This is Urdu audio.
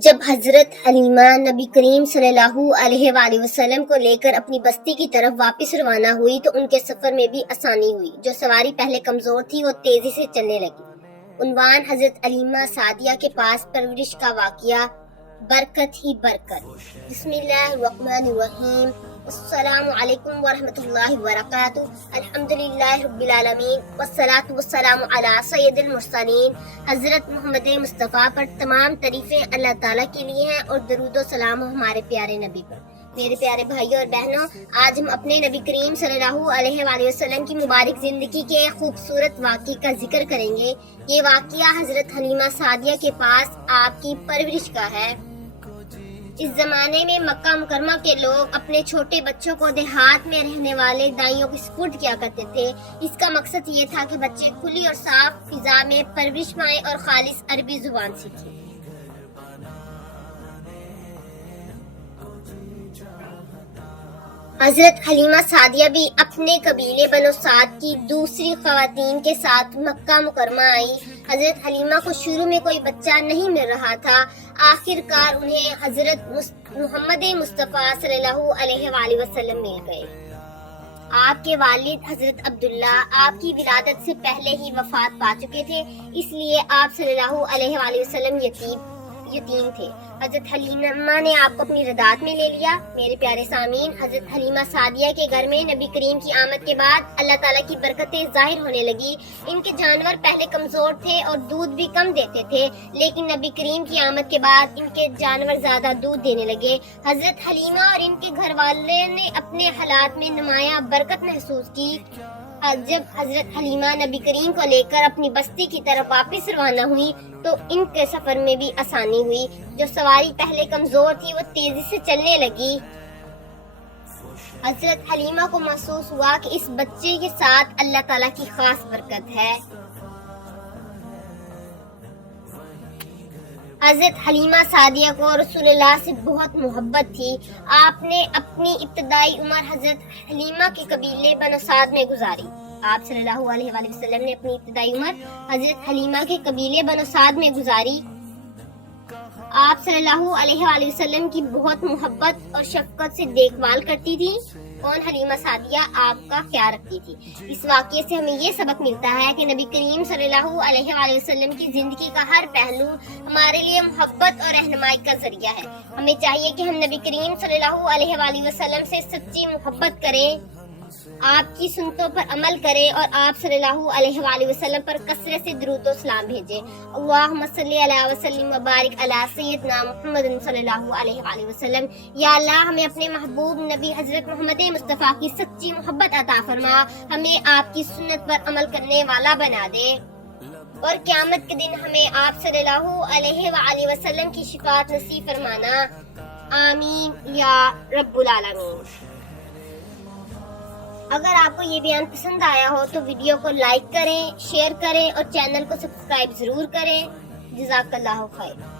جب حضرت حلیمہ نبی کریم صلی اللہ علیہ وآلہ وسلم کو لے کر اپنی بستی کی طرف واپس روانہ ہوئی تو ان کے سفر میں بھی آسانی ہوئی۔ جو سواری پہلے کمزور تھی وہ تیزی سے چلنے لگی۔ عنوان حضرت حلیمہ سعدیہ کے پاس پرورش کا واقعہ، برکت ہی برکت۔ بسم اللہ الرحمن الرحیم۔ السلام علیکم ورحمۃ اللہ وبرکاتہ۔ الحمدللہ رب العالمین والصلاة والسلام علی سید المرسلین۔ حضرت محمد مصطفیٰ پر تمام تعریفیں اللہ تعالیٰ کے لیے ہیں اور درود و سلام ہمارے پیارے نبی پر۔ میرے پیارے بھائیوں اور بہنوں، آج ہم اپنے نبی کریم صلی اللہ علیہ وآلہ وسلم کی مبارک زندگی کے خوبصورت واقعے کا ذکر کریں گے۔ یہ واقعہ حضرت حلیمہ سعدیہ کے پاس آپ کی پرورش کا ہے۔ اس زمانے میں مکہ مکرمہ کے لوگ اپنے چھوٹے بچوں کو دیہات میں رہنے والے دائیوں کے سپرد کیا کرتے تھے۔ اس کا مقصد یہ تھا کہ بچے کھلی اور صاف فضا میں پرورش پائیں اور خالص عربی زبان سیکھیں۔ حضرت حلیمہ سعدیہ بھی اپنے قبیلے بنو سعد کی دوسری خواتین کے ساتھ مکہ مکرمہ آئی۔ حضرت حلیمہ کو شروع میں کوئی بچہ نہیں مل رہا تھا۔ آخر کار انہیں حضرت محمد مصطفیٰ صلی اللہ علیہ وآلہ وسلم مل گئے۔ آپ کے والد حضرت عبداللہ آپ کی ولادت سے پہلے ہی وفات پا چکے تھے، اس لیے آپ صلی اللہ علیہ وآلہ وسلم یتیم تھے۔ حضرت حلیمہ نے آپ کو اپنی رضاعت میں لے لیا۔ میرے پیارے سامعین، حضرت حلیمہ سعدیہ کے گھر میں نبی کریم کی آمد کے بعد اللہ تعالیٰ کی برکتیں ظاہر ہونے لگی۔ ان کے جانور پہلے کمزور تھے اور دودھ بھی کم دیتے تھے، لیکن نبی کریم کی آمد کے بعد ان کے جانور زیادہ دودھ دینے لگے۔ حضرت حلیمہ اور ان کے گھر والے نے اپنے حالات میں نمایاں برکت محسوس کی۔ جب حضرت حلیمہ نبی کریم کو لے کر اپنی بستی کی طرف واپس روانہ ہوئی تو ان کے سفر میں بھی آسانی ہوئی۔ جو سواری پہلے کمزور تھی وہ تیزی سے چلنے لگی۔ حضرت حلیمہ کو محسوس ہوا کہ اس بچے کے ساتھ اللہ تعالیٰ کی خاص برکت ہے۔ حضرت حلیمہ سعدیہ کو رسول اللہ سے بہت محبت تھی۔ آپ نے اپنی ابتدائی عمر حضرت حلیمہ کے قبیلے بنو سعد میں گزاری۔ آپ صلی اللہ علیہ وآلہ وسلم نے اپنی ابتدائی عمر حضرت حلیمہ کے قبیلے بنو سعد میں گزاری۔ آپ صلی اللہ علیہ وآلہ وسلم کی بہت محبت اور شفقت سے دیکھ بھال کرتی تھی۔ حلیمہ سعدیہ آپ کا خیال رکھتی تھی۔ اس واقعے سے ہمیں یہ سبق ملتا ہے کہ نبی کریم صلی اللہ علیہ وآلہ وسلم کی زندگی کا ہر پہلو ہمارے لیے محبت اور رہنمائی کا ذریعہ ہے۔ ہمیں چاہیے کہ ہم نبی کریم صلی اللہ علیہ وآلہ وسلم سے سچی محبت کریں، آپ کی سنتوں پر عمل کریں اور آپ صلی اللہ علیہ وآلہ وسلم پر کثرت سے درود و سلام بھیجیں۔ اللہم صلی علی وسلم وبارک علی سیدنا محمد صلی اللہ علیہ وآلہ وسلم۔ یا اللہ، ہمیں اپنے محبوب نبی حضرت محمد مصطفیٰ کی سچی محبت عطا فرما، ہمیں آپ کی سنت پر عمل کرنے والا بنا دے اور قیامت کے دن ہمیں آپ صلی اللہ علیہ وآلہ وسلم کی شفاعت نصیب فرمانا، آمین یا رب العالمین۔ اگر آپ کو یہ بیان پسند آیا ہو تو ویڈیو کو لائک کریں، شیئر کریں اور چینل کو سبسکرائب ضرور کریں۔ جزاک اللہ خیر۔